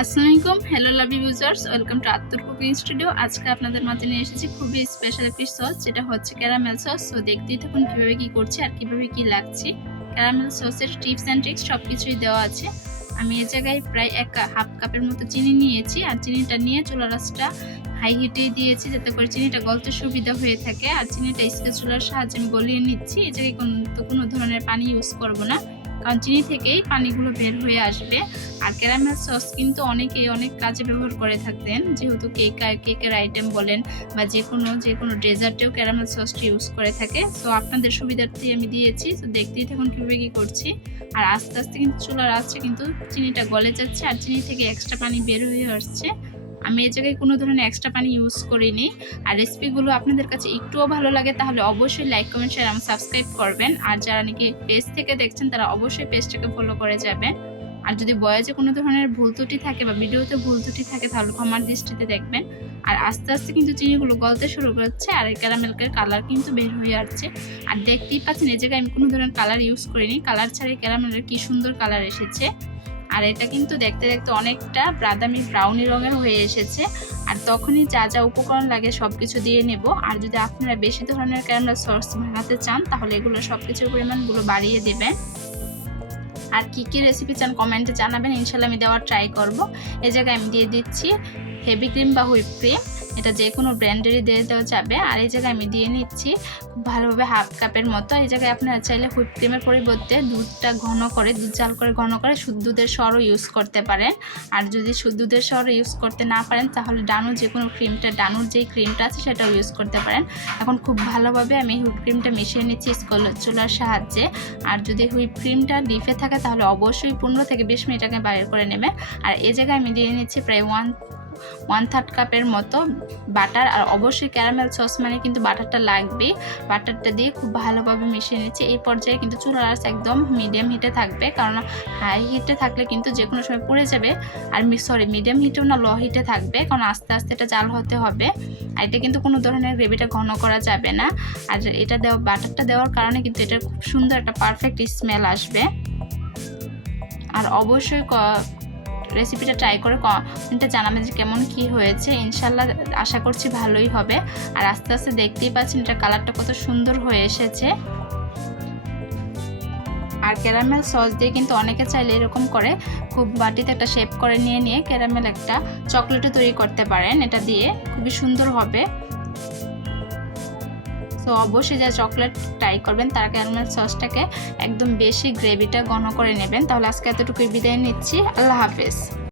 আসসালামু আলাইকুম, hello lovely users, welcome to Attur cooking studio. আজকে আপনাদের মাঝে নিয়ে এসেছি খুবই স্পেশাল একটি সস, যেটা হচ্ছে ক্যারামেল সস। সো দেখতেই থাকুন কীভাবে কী করছি আর কীভাবে কী লাগছে। ক্যারামেল সসের টিপস অ্যান্ড ট্রিক্স সব কিছুই দেওয়া আছে। আমি এই জায়গায় প্রায় হাফ কাপের মতো চিনি নিয়েছি, আর চিনিটা নিয়ে চুলার আঁচটা হাই হিটে দিয়েছি যাতে করে চিনিটা গলতে সুবিধা হয়ে থাকে। আর চিনিটা স্প্যাচুলার সাহায্যে আমি গলিয়ে নিচ্ছি। এই জায়গায় কোনো ধরনের পানি ইউজ করব না, কারণ চিনি থেকেই পানিগুলো বের হয়ে আসবে। আর ক্যারামেল সস কিন্তু অনেকেই অনেক কাজে ব্যবহার করে থাকতেন, যেহেতু কেকের আইটেম বলেন বা যে কোনো ডেজার্টেও ক্যারামেল সসটি ইউজ করে থাকে। সো আপনাদের সুবিধার্থেই আমি দিয়েছি। তো দেখতেই থাকুন কীভাবে কী করছি। আর আস্তে আস্তে কিন্তু চুলার আঁচে কিন্তু চিনিটা গলে যাচ্ছে, আর চিনি থেকে এক্সট্রা পানি বের হয়ে আসছে। আমি এই জায়গায় কোনো ধরনের এক্সট্রা পানি ইউজ করিনি। আর রেসিপিগুলো আপনাদের কাছে একটুও ভালো লাগে তাহলে অবশ্যই লাইক, কমেন্ট, শেয়ার এবং সাবস্ক্রাইব করবেন। আর যারা নাকি পেজ থেকে দেখছেন তারা অবশ্যই পেজটাকে ফলো করে যাবেন। আর যদি বয়েজে কোনো ধরনের ভুল ত্রুটি থাকে বা ভিডিওতে ভুল ত্রুটি থাকে তাহলে ক্ষমার দৃষ্টিতে দেখবেন। আর আস্তে আস্তে কিন্তু চিনিগুলো গলতে শুরু করছে, আর এই ক্যারামেলের কালার কিন্তু বের হয়ে আসছে। আর দেখতেই পাচ্ছেন এই জায়গায় আমি কোনো ধরনের কালার ইউজ করিনি, কালার ছাড়াই ক্যারামেলের কি সুন্দর কালার এসেছে। আর এটা কিন্তু দেখতে দেখতে অনেকটা বাদামি ব্রাউনি রঙের হয়ে এসেছে। আর তখনই যা যা উপকরণ লাগে সব কিছু দিয়ে নেব। আর যদি আপনারা বেশি ধরনের ক্যারামেল সস বানাতে চান তাহলে এগুলো সব কিছুর পরিমাণগুলো বাড়িয়ে দেবেন। আর কী কী রেসিপি চান কমেন্টে জানাবেন, ইনশাল্লাহ আমি দেওয়ার ট্রাই করব। এই জায়গায় আমি দিয়ে দিচ্ছি হেভি ক্রিম বা হুইপ ক্রিম, এটা যে কোনো ব্র্যান্ডেরই দিয়ে দেওয়া যাবে। আর এই জায়গায় আমি দিয়ে নিচ্ছি খুব ভালোভাবে হাফ কাপের মতো। এই জায়গায় আপনারা চাইলে হুইপ ক্রিমের পরিবর্তে দুধটা ঘন করে, দুধ জাল করে ঘন করে শুদ্ধ দুধের সরও ইউজ করতে পারেন। আর যদি শুদ্ধ দুধের সর ইউজ করতে না পারেন তাহলে ডানুর যে কোনো ডানুর যেই ক্রিমটা আছে সেটাও ইউজ করতে পারেন। এখন খুব ভালোভাবে আমি হুইপ ক্রিমটা মিশিয়ে নিচ্ছি চুলার সাহায্যে। আর যদি হুইপ ক্রিমটা ডিপে থাকে তাহলে অবশ্যই 15 থেকে 20 মিনিট আগে বাইরে করে নেবেন। আর এই জায়গায় আমি দিয়ে নিচ্ছি প্রায় 1/3 কাপের মতো বাটার। আর অবশ্যই ক্যারামেল সস মানে কিন্তু বাটারটা লাগবেই। বাটারটা দিয়ে খুব ভালোভাবে মিশিয়ে নিচ্ছি। এই পর্যায়ে কিন্তু চুলার আঁচ একদম মিডিয়াম হিটে থাকবে, কারণ হাই হিটে থাকলে কিন্তু যে কোনো সময় পুড়ে যাবে। আর মিডিয়াম হিটেও না, লো হিটে থাকবে, কারণ আস্তে আস্তে এটা জাল হতে হবে। আর এটা কিন্তু কোনো ধরনের গ্রেভিটা ঘন করা যাবে না। আর এটা বাটারটা দেওয়ার কারণে কিন্তু এটা খুব সুন্দর একটা পারফেক্ট স্মেল আসবে। আর অবশ্যই রেসিপিটা ট্রাই করে কমেন্টে জানাবেন যে কেমন কি হয়েছে। ইনশাল্লাহ আশা করছি ভালোই হবে। আর আস্তে আস্তে দেখতেই পাচ্ছেন এটা কালারটা কত সুন্দর হয়ে এসেছে। আর ক্যারামেল সস দিয়ে কিন্তু অনেকে চাইলে এরকম করে খুব বাটিতে একটা শেপ করে নিয়ে ক্যারামেল একটা চকলেটও তৈরি করতে পারেন। এটা দিয়ে খুবই সুন্দর হবে। তো অবশ্যই যা চকলেট ট্রাই করবেন তারা ক্যারামেল সসটাকে একদম বেশি গ্রেভিটা ঘন করে নেবেন। তাহলে আজকে এতটুকুই বিদায় নিচ্ছি। আল্লাহ হাফেজ।